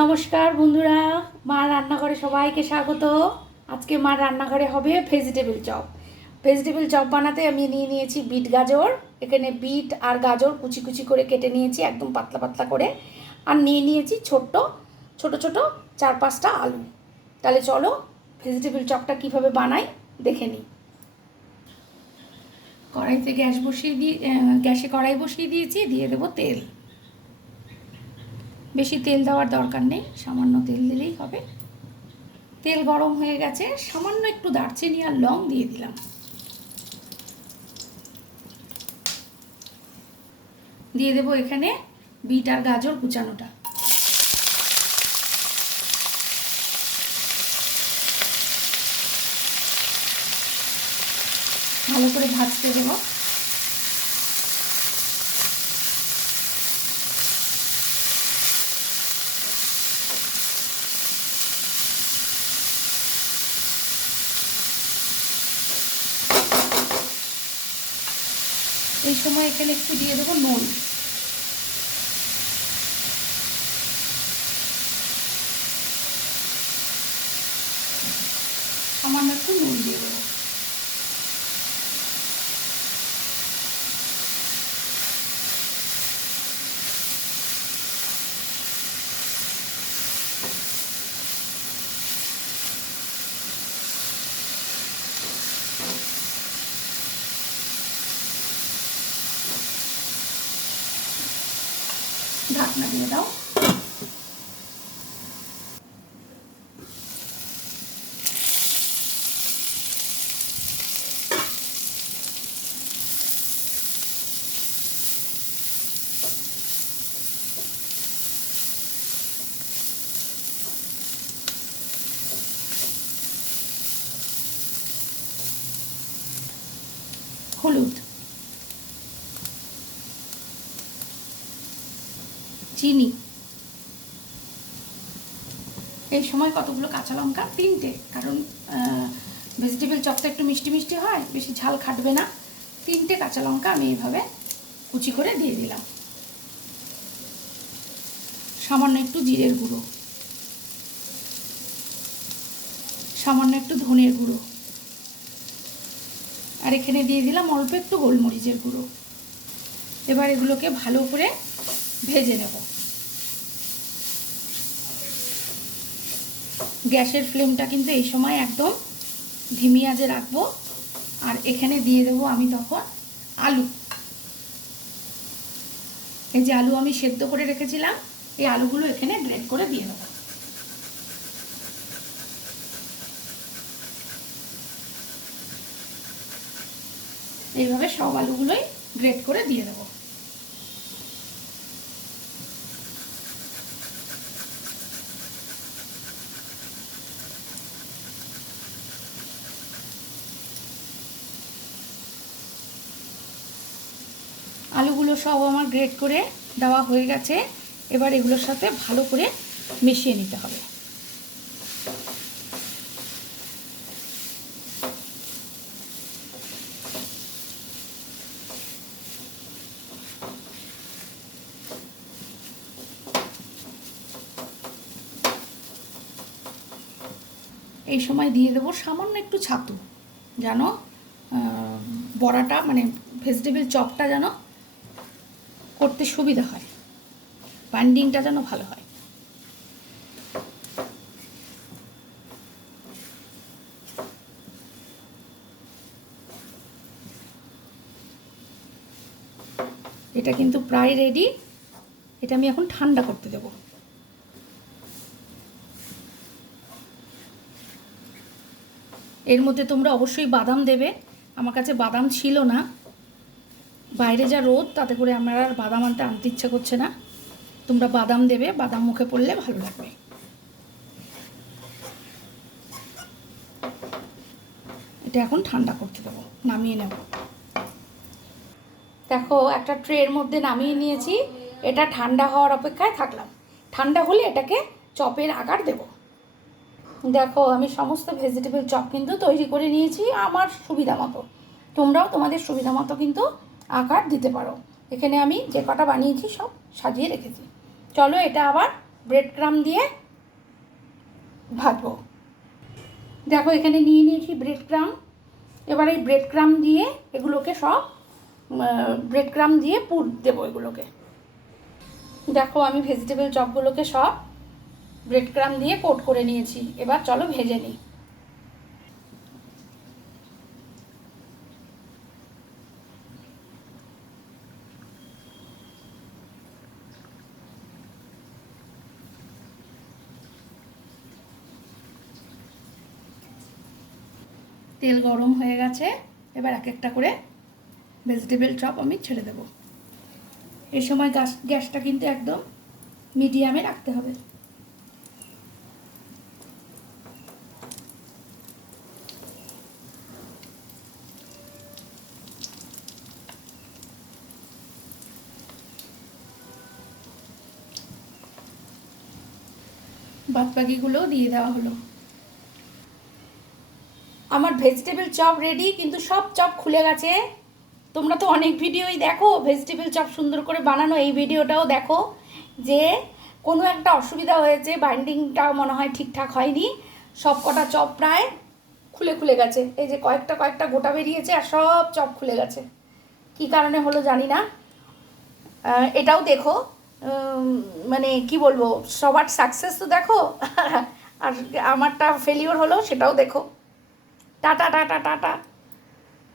নমস্কার বন্ধুরা, মা রান্নাঘরে সবাইকে স্বাগত। আজকে মা রান্নাঘরে হবে ভেজিটেবল চপ ভেজিটেবল চপ বানাতে আমি নিয়ে নিয়েছি বিট গাজর। এখানে বিট আর গাজর কুচি কুচি করে কেটে নিয়েছি, একদম পাতলা পাতলা করে। আর নিয়ে নিয়েছি ছোট্ট, ছোট ছোট চার পাঁচটা আলু। তাহলে চলো ভেজিটেবল চপটা কীভাবে বানাই দেখে নিই। কড়াইতে গ্যাস বসিয়ে দিয়ে গ্যাসে কড়াই বসিয়ে দিয়েছি, দিয়ে দেবো তেল। বেশি তেল দেওয়ার দরকার নেই, সামান্য তেল দিলেই হবে। তেল গরম হয়ে গেছে, সামান্য একটু দারচিনি আর লং দিয়ে দিলাম। দিয়ে দেবো এখানে বিট আর গাজর কুচানোটা। ভালো করে ভাজতে দেবো। এই সময় এখানে একটু দিয়ে দেবো নুন। সামান্য একটু নুন দিয়ে দেবো। ঢাকনা দিয়ে দাও হলুদ চিনি। এই সময় কতগুলো কাঁচা লঙ্কা? তিনটে। কারণ ভেজিটেবল চপটা একটু মিষ্টি মিষ্টি হয়, বেশি ঝাল খাটবে না। তিনটে কাঁচা লঙ্কা আমি এইভাবে কুচি করে দিয়ে দিলাম। সামান্য একটু জিরের গুঁড়ো। সামান্য একটু ধনের গুঁড়ো। আর এখানে দিয়ে দিলাম অল্প একটু গোলমরিচের গুঁড়ো। এবার এগুলোকে ভালো করে ভেজে নেব। গ্যাসের ফ্লেমটা কিন্তু এই সময় একদম ধিমি আজে রাখব। আর এখানে দিয়ে দেবো আমি তখন আলু। এই যে আলু আমি সেদ্ধ করে রেখেছিলাম, এই আলুগুলো এখানে গ্রেট করে দিয়ে দেবো। এইভাবে সব আলুগুলোই গ্রেড করে দিয়ে দেবো। আলুগুলো সব আমার গ্রেড করে দেওয়া হয়ে গেছে। এবার এগুলোর সাথে ভালো করে মিশিয়ে নিতে হবে। এই সময় দিয়ে দেবো সামান্য একটু ছাতু, যেন বড়াটা মানে ভেজিটেবল চপটা যেন করতে সুবিধা হয়। বাইন্ডিংটা যেন ভালো হয়। এটা কিন্তু প্রায় রেডি এটা আমি এখন ঠান্ডা করতে দেবো। এর মধ্যে তোমরা অবশ্যই বাদাম দেবে। আমার কাছে বাদাম ছিল না। বাইরে যা রোদ, তাতে করে আমার আর বাদাম আনতে আনতে ইচ্ছা করছে না। তোমরা বাদাম দেবে, বাদাম মুখে পড়লে ভালো লাগবে। এটা এখন ঠান্ডা করতে দেবো, নামিয়ে নেব। দেখো, একটা ট্রের মধ্যে নামিয়ে নিয়েছি। এটা ঠান্ডা হওয়ার অপেক্ষায় থাকলাম। ঠান্ডা হলে এটাকে চপের আকার দেবো। দেখো, আমি সমস্ত ভেজিটেবল চপ কিন্তু তৈরি করে নিয়েছি আমার সুবিধা মতো তোমরাও তোমাদের সুবিধা মতো কিন্তু আকার দিতে পারো। এখানে আমি যে কটা বানিয়েছি সব সাজিয়ে রেখেছি। চলো এটা আবার ব্রেড ক্রাম দিয়ে ভাজবো। দেখো, এখানে নিয়ে নিয়েছি ব্রেড ক্রাম এবার এই ব্রেড ক্রাম দিয়ে এগুলোকে সব ব্রেড ক্রাম দিয়ে পুর দেবো এগুলোকে। দেখো, আমি ভেজিটেবল চপগুলোকে সব ব্রেড ক্রাম দিয়ে কোট করে নিয়েছি। এবার চলো ভেজে নিই। তেল গরম হয়ে গেছে, এবার এক একটা করে ভেজিটেবল চপ আমি ছেড়ে দেব। এই সময় গ্যাস গ্যাসটা কিন্তু একদম মিডিয়ামে রাখতে হবে। বাদ বাকিগুলোও দিয়ে দেওয়া হলো। আমার ভেজিটেবল চপ রেডি কিন্তু সব চপ খুলে গেছে। তোমরা তো অনেক ভিডিওই দেখো ভেজিটেবল চপ সুন্দর করে বানানো, এই ভিডিওটাও দেখো যে কোনো একটা অসুবিধা হয়েছে বাইন্ডিংটা মনে হয় ঠিকঠাক হয়নি, সব কটা চপ প্রায় খুলে খুলে গেছে। এই যে কয়েকটা কয়েকটা গোটা বেরিয়েছে আর সব চপ খুলে গেছে। কি কারণে হলো জানি না। এটাও দেখো মানে কি বলব, সবার সাকসেস তো দেখো, আর আমারটা ফেলিওর হলো, সেটাও দেখো। Tata tata tata